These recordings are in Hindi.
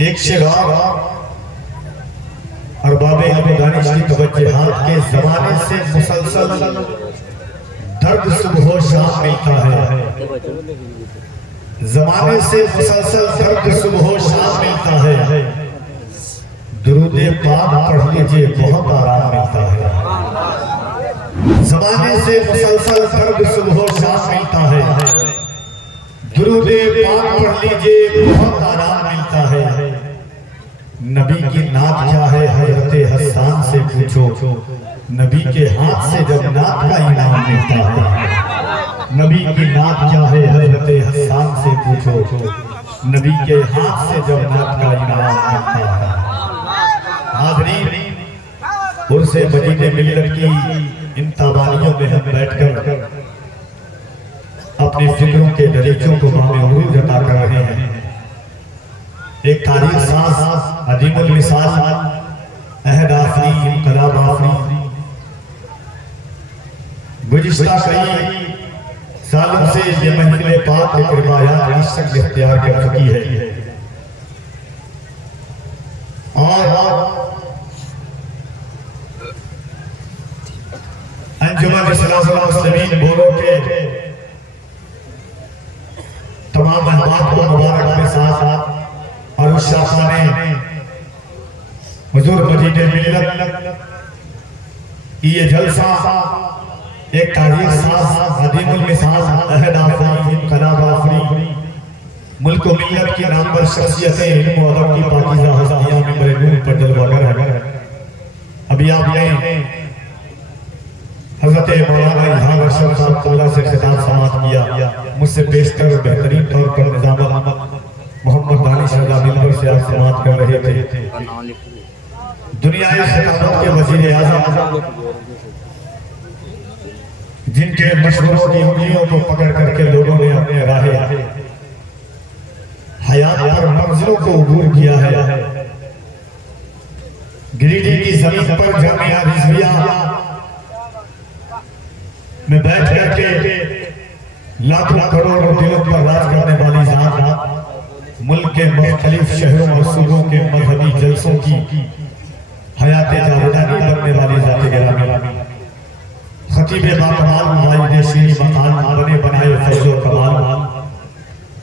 एक शेर और बाबे दानिश की तवज्जुहात के जमाने से मुसलसल दर्द सुबह शाम मिलता है। जमाने से मुसलसल दर्द सुबह शाम मिलता है। दुरूदे पाक पढ़ लीजिए बहुत आराम मिलता है। जमाने से मुसलसल दर्द सुबह शाम मिलता है। दुरूदे पाक पढ़ लीजिए बहुत आराम मिलता है। नबी की नात क्या है हजरत हसन से पूछो। नबी के हाथ से जब नात का इनाम मिलता है। नबी की नात क्या है हजरत हसन से पूछो। नबी के हाथ से जब नात का इनाम मिलता है। हाज़रीन, उर्से मदीने मिल्लत की इन ताबानियों में हम बैठकर अपनी फिक्रों के दरीचों को मामे उरूज अता कर रहे हैं। एक तारीख साज अदीमुल मिसाल अहद आफरी इनकलाब आफरी गुज़िश्ता कई सालों से ये महफिल पाक के रिवायात की शक्ल इख्तियार कर चुकी है और अंजुमन इस्लामुल मुस्लिमीन बोलो के तमाम अहबाब को मुबारक के साथ और उस शाखा ने हुजूर मदीने मिल्लत की ये जलसा एक तारीख साज अदीमुल मिसाल अहद आफरी इनकलाब आफरी मुल्क व मिल्लत की नामवर शख्सियतें इल्म व अदब की पाकीज़ा हस्तियां में नूर पर जलवागर है। अभी आपने हज़रत मौलाना इल्हाम अरशद साहब तौला से खिताब समाअत किया। मुझसे पेशतर बेहतरीन तौर पर निज़ाम मोहम्मद दानिश रज़ा मिंबर से आप समाअत कर रहे थे। दुनिया खिलाफत के वज़ीर आज़म जिनके मशवरों की उंगलियों को पकड़ करके लोगों ने अपने राहे हयात पर मंजिलों को अबूर किया है। गिरिडीह की जमीन पर जामिया रिज़विया में बैठ करके लाखों करोड़ों दिलों पर राज करने वाली ज़ात मुल्क के मुख्तलिफ शहरों और सूबों के मजहबी जलसों की हयात जावेदानी बनने वाली ज़ात गिरामी खतीब बाकमाल मुआयिद शीरी मकान बने बनाए फैज़ो कमाल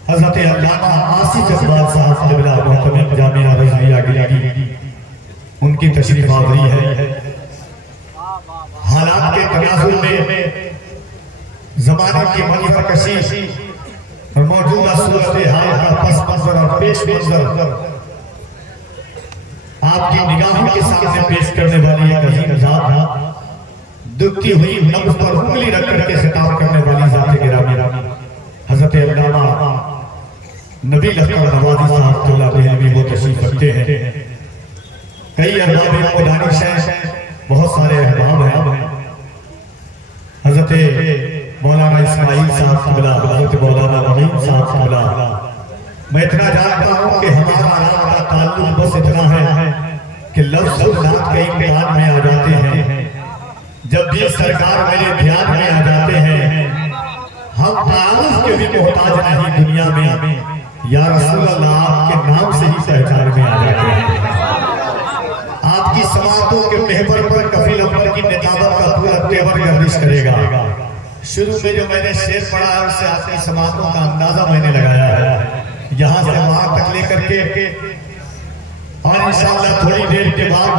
हज़रत अल्लामा आसिफ इकबाल साहब क़िबला मोहतरम जामिया रिज़विया गिरिडीह उनकी तशरीफ आवरी है। हालात के तनाज़ुर में ज़माने की मनज़रकशी और मौजूदा सूरत हाल का पस मंज़र और पेश मंज़र आपकी निगाहों के सामने पेश करने वाली एक अजीम ज़ात दुखती हुई नब्ज़ पर उंगली रख करके खिताब करने वाली ज़ात गिरामी हज़रत अल्लामा नबी लश्कर नवाज़ी साहब तौला बहलवी वो तशरीफ रखते हैं। कई अहबाब दानिश हैं, बहुत सारे अहबाब हैं। हज़रत मौलाना इस्माइल साहब क़िबला, हज़रत मौलाना नईम साहब क़िबला। मैं इतना जानता हूँ कि हमारा नाम का ताल्लुक बस इतना है कि लफ्ज़ नात के इम्तिहान में आ जाते हैं। जब भी सरकार मेरे ध्यान में आ जाते हैं हम तारुफ के भी मोहताज नहीं दुनिया में या रसूल अल्लाह आपके नाम से ही पहचान में आ जाते हैं। आपकी समातों के महबर पर कफील अमर की निताबत का पूरा तेवर गर्दिश करेगा। शुरू में जो मैंने शेर पढ़ा है उससे आपकी समातों का अंदाजा मैंने लगाया है यहाँ से वहां तक लेकर के और इंशाअल्लाह थोड़ी देर के बाद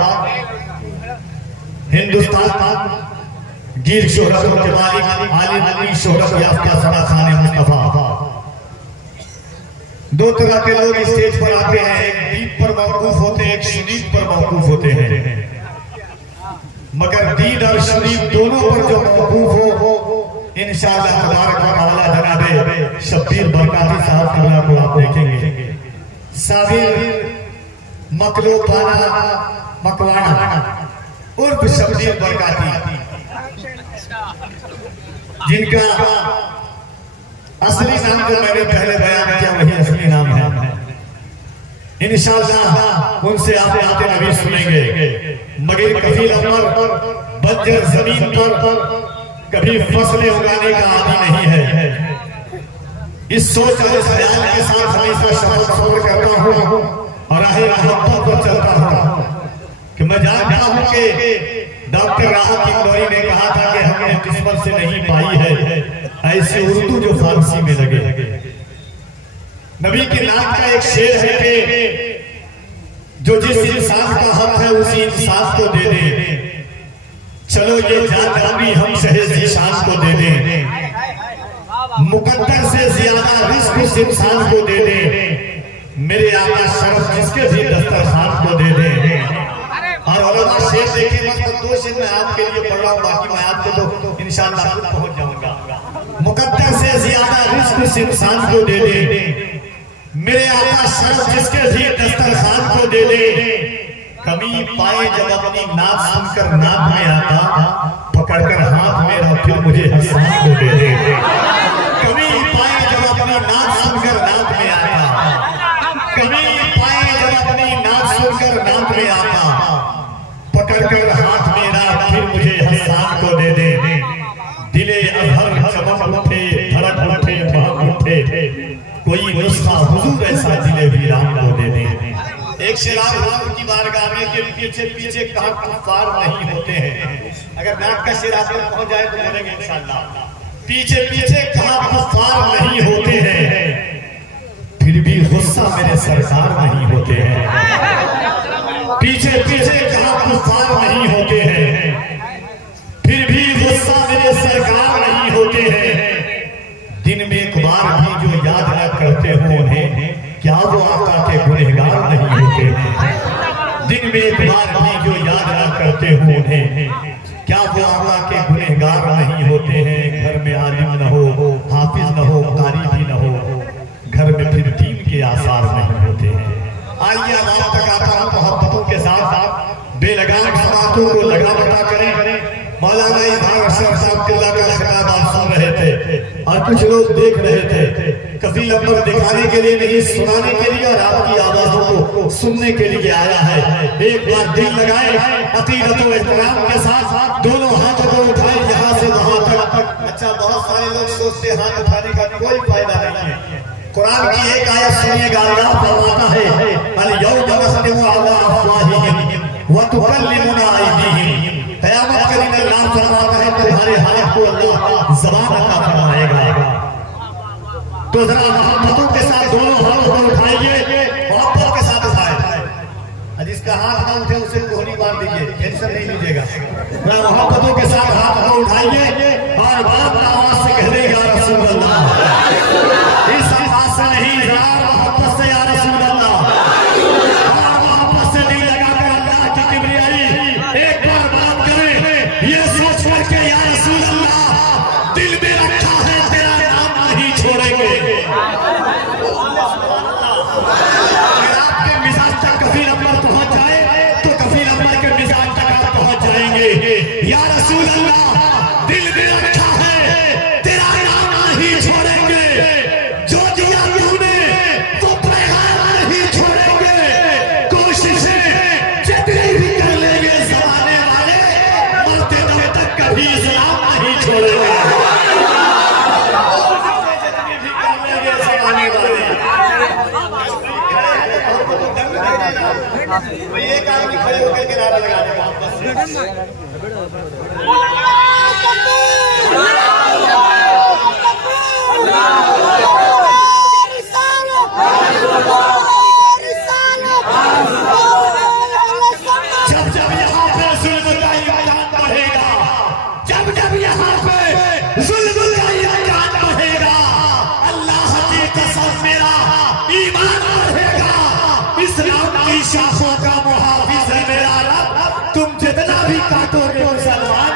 हिंदुस्तान गिर शोहरत के मालिक आलिम अली शोहरत याफ्ता सना खाने मुस्तफा। दो तरह के लोग स्टेज पर आते हैं, एक दीन पर मौकूफ होते हैं, एक शरीफ पर मौकूफ होते हैं। मगर दीन और शरीफ दोनों पर जो मौकूफ हो इंशाअल्लाह तबारक व तआला जनाबे शब्बीर बरकाती साहब क़िबला को आप देखेंगे। साबिर मकलूबाना मकवाना उर्फ शब्बीर बरकाती जिनका असली नाम जो मैंने पहले बयान किया वही असली नाम है। इंशाअल्लाह उनसे आप आते नबी सुनेंगे। मगर कफील अमर बंजर जमीन पर कभी फसलें उगाने का आदि नहीं है। इस सोच और इस ख्याल के साथ हमेशा शब्द करता हूँ और राह मोहब्बत पर चलता हूँ कि मैं जानता हूँ कि डॉक्टर राहत इंदौरी ने कहा था कि हमने किस्मत से नहीं पाई है ऐसी उर्दू जो फारसी में लगे। नबी के नाम का एक शेर है कि जो जिस इंसान का हक है उसी इंसान को दे दे, चलो ये जान हम शहज़ ज़ीशान को दे दे, मुकद्दर से ज्यादा रिस्क उस इंसान को दे दे, मेरे आका शरफ जिसके भी दस्तरखान को दे दे। और शेर देखिए, मतलब 2 शेर मैं आपके लिए पढ़ रहा हूँ, बाकी मैं आपको तो इंशाअल्लाह खुद पहुंच जाऊंगा। मुकद्दर से ज्यादा रिस्क उस इंसान को दे दे, मेरे आका शरफ जिसके भी दस्तरखान को दे दे। कमी पाए जब अपनी नात सुनकर नात में आता, पकड़कर हाथ मेरा फिर मुझे हसन को दे दे। कमी पाए जब अपनी नात सुनकर नात में आता, कमी पाए जब अपनी नात सुनकर नात में आता, पकड़कर हाथ मेरा फिर मुझे हसन को दे दे। दिले अजहर चमक उठे, धड़क उठे, महक उठे, कोई नुस्खा हुजूर ऐसा दिले वीरान को दे दे। एक शेराब की बारगाह में के पीछे पीछे कहाँ कुफ्फार नहीं होते हैं। अगर नाक का शेर आप तक पहुंच जाए तो बोलेंगे इंशाअल्लाह, पीछे पीछे कहाँ कुफ्फार नहीं होते हैं, फिर भी गुस्सा मेरे सरकार नहीं होते हैं। पीछे पीछे कहाँ कुफ्फार नहीं होते हैं, फिर भी गुस्सा मेरे सरकार नहीं होते हैं। दिन में एक बार भी जो याद न करते हो उन्हें, क्या वो आका के गुनहगार नहीं होते हैं। दिन में एक बार भी जो याद न करते हो उन्हें, क्या वो आका के गुनहगार नहीं होते हैं। घर में आलिम न हो, हाफिज न हो, कारी भी न हो, घर में फिर दीन के आसार नहीं होते हैं। आइए अब तक आता हूँ मोहब्बतों के साथ साथ बेलगाम समातों को लगा बता करें। मौलाना इमाम अशरफ साहब किल्ला का खिताब आप सुन रहे थे और कुछ लोग देख रहे थे। कफील अकबर दिखाने के लिए नहीं, सुनाने के लिए और आपकी आवाजों को सुनने के लिए आया है। एक बार दिल लगाए, अकीदत और एहतराम के साथ दोनों हाथ को उठाए यहाँ से वहां तक। अच्छा, बहुत सारे लोग सोचते हाथ उठाने का कोई फायदा नहीं है। कुरान की एक आयत सुनिएगा, अल्लाह फरमाता है अल यौम नख्तिमु अला अफ़वाहिहिम व तुकल्लिमुना अयदीहिम। क़यामत के दिन अल्लाह फरमाता है तुम्हारे हाथ को अल्लाह ज़बान अता फरमाएगा। तो जरा मोहब्बतों के साथ दोनों हाथों को उठाइए, मोहब्बत के साथ उठाए। जिसका हाथ ना उठे उसे कोहनी मार दीजिए, टेंशन नहीं लीजिएगा। मोहब्बतों के साथ हाथ को उठाइए और बात आवाज से कह देगा रसूल अल्लाह। इस आवाज से नहीं, मोहब्बत से या रसूल अल्लाह, मोहब्बत से दिल लगाकर अल्लाह की किबरियाई एक बार बात करें, ये सोच करके या रसूल अल्लाह दिल में रखा है तेरा नाम नहीं छोड़ेंगे। अगर आपके मिजाज तक कफील अकबर पहुंच जाए तो कफील अकबर के मिजाज तक आप पहुंच जाएंगे। या रसूल अल्लाह दिल में रखा है तेरा नाम नहीं छोड़ेंगे। जो दिया तूने वो पैगाम नहीं छोड़ेंगे। कोशिशें जितनी भी कर लेंगे जमाने वाले, मरते दम तक कभी इस्लाम नहीं छोड़ेंगे। एक आदमी खड़े होकर के नारा लगा देगा जब जब यहाँ पे जुल्म का इम्तिहान बढ़ेगा, जब जब यहाँ पे जुल्म का इम्तिहान बढ़ेगा, अल्लाह की कसम मेरा ईमान बढ़ेगा। इस्लाम की शाखों का मुहाफिज है मेरा रब, तुम जितना भी काटोगे मुसलमान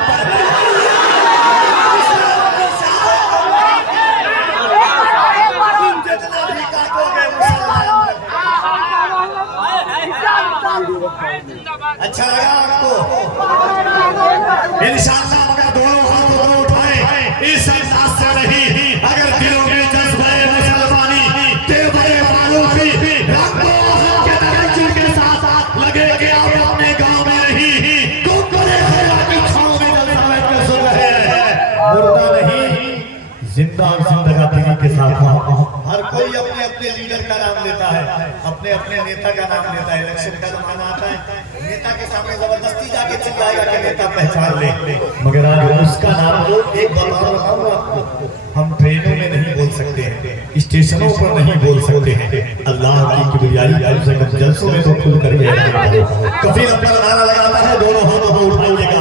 अच्छा लगा आपको? इंशाअल्लाह मगर दोनों हाथों को उठाएं इस अंदाज से नहीं। अगर दिलों में जज्बे मुसलमानी तेवरे वालों की रंगों के दरजों के साथ लगे कि आप अपने गांव में नहीं कुंभरे की छांव में जलसा बैठ कर सुन रहे हैं। मुर्दा नहीं, जिंदा जिंदगा के साथ हर कोई अपने अपने लीडर का नाम लेता है, अपने अपने नेता का नाम लेता है। इलेक्शन का जमाना आता है, नेता के सामने जबरदस्ती जाके चिल्लाएगा कि नेता पहचान ले, मगर आज उसका नाम लो। एक बात बताऊं आपको, हम ट्रेनों में नहीं बोल सकते हैं, स्टेशनों पर नहीं बोल सकते हैं। अल्लाह की किबरियाई कम से कम जलसों में तो खुल करके कफील अपना नारा लगाता है, दोनों हाथों को उठाइएगा।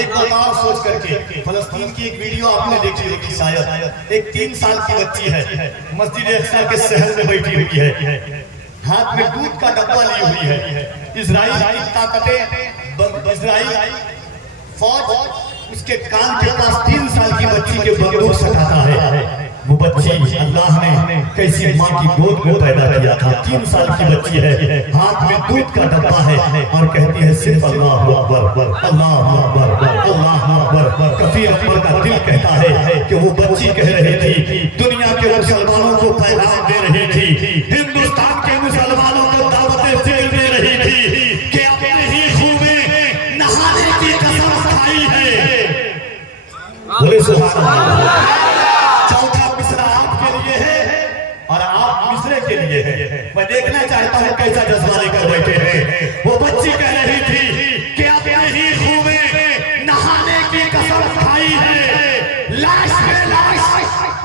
एक बात सोच करके, फलस्तीन की एक वीडियो आपने देखी होगी शायद, एक 3 साल की बच्ची है, मस्जिद अक्सा के शहर में बैठी हुई है, हाथ में दूध का डब्बा ली हुई है। इजराइल ताकतें, इजराइल फौज उसके कान के पास 3 साल की बच्ची के बंदूक सटाता है। वो बच्ची अल्लाह ने कैसी माँ की गोद में पैदा किया था, 3 साल की बच्ची है, हाथ में दूध का डब्बा है और कहती है सिर्फ अल्लाह अकबर, अल्लाह अकबर, अल्लाह अकबर। कफील अकबर का दिल कहता है कि वो बच्ची कह रही थी, दुनिया के मुसलमानों को पैगाम दे रही थी, हिंदुस्तान के मुसलमानों को दावतें दे रही थी कि अपने ही खून में नहाने की कसम खाई है। बोले सुभान अल्लाह। चौथा मिसरा आपके लिए है और आप मिसरे के लिए है। मैं देखना चाहता हूँ कैसा जज्बा लेकर बैठे हैं। वो बच्ची कह रही थी कि अपने ही खून में नहाने की कसम खाई है, लाश पे लाश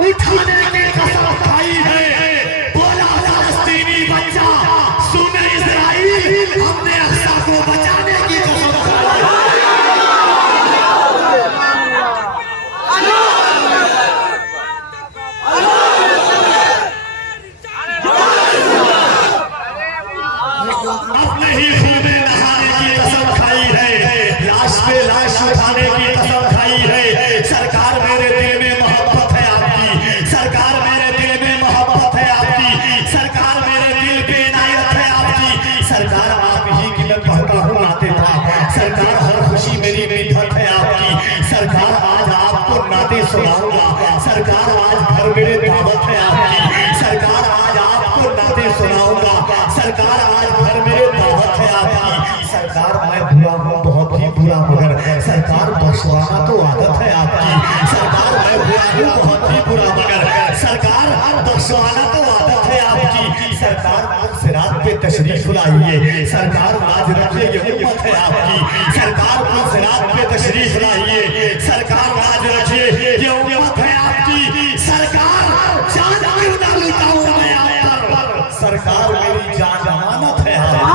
उठाने की कसम खाई है। बोला फलस्तीनी बच्चा, सुने इजराइल, हमने अक्सा को बचाने की कसम खाई है। अपने ही खून में नहाने की कसम खाई है, लाश पे लाश उठाने की कसम खाई है। सरकार मेरे दिल में मोहब्बत है आपकी, सरकार मेरे दिल में मोहब्बत है आपकी, सरकार मेरे दिल पे इनायत है आपकी। सरकार आप ही की मैं पढ़ता हूँ नाते था, सरकार हर खुशी मेरी मिन्नत है आपकी। सरकार आज आपको नाते सुनाऊंगा, सरकार आज घर मेरे दावत है आपकी। सरकार आज आपको नाते सुनाऊंगा, सरकार आज घर मेरे दावत है आपकी। सरकार मैं बुरा हूँ, बहुत ही बुरा, मगर सरकार बख्शवाना तो आदत है आपकी। सरकार मैं बुरा हूँ, बहुत ही बुरा, मगर सरकार बख्शवाना तो आदत है आपकी। सरकार आज सिरात पे तशरीफ लाइए, सरकार आज रखे ये उम्मत है आपकी। सरकार आज सिरात पे तशरीफ लाइए, सरकार आज रखे ये उम्मत है आपकी। सरकार जान क्यों ना लुटाऊं मैं आप पर, सरकार मेरी जान अमानत है आपकी।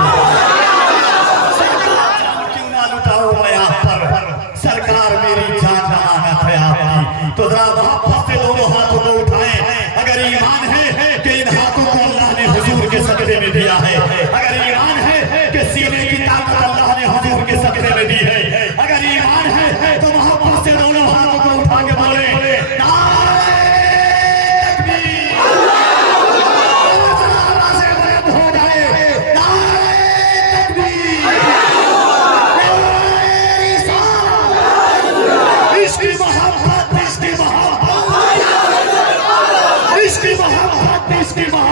सरकार मेरी जान अमानत है आपकी। तो जरा मोहब्बत से दोनों हाथों को उठाएं, अगर ईमान है कि इन हाथों को अल्लाह ने हुजूर के सदक़े में दिया है, अगर ईमान है कि सीने की ताकत अल्लाह ने हुजूर के सदक़े में दी है, अगर ईमान है तो मोहब्बत से दोनों हाथों को उठा के बोले नारे तकबीर। से बुलंद हो जाए नारे तकबीर। इसकी मोहब्बत, इसकी मोहब्बत, इसकी मोहब्बत, इसकी मोहब्बत।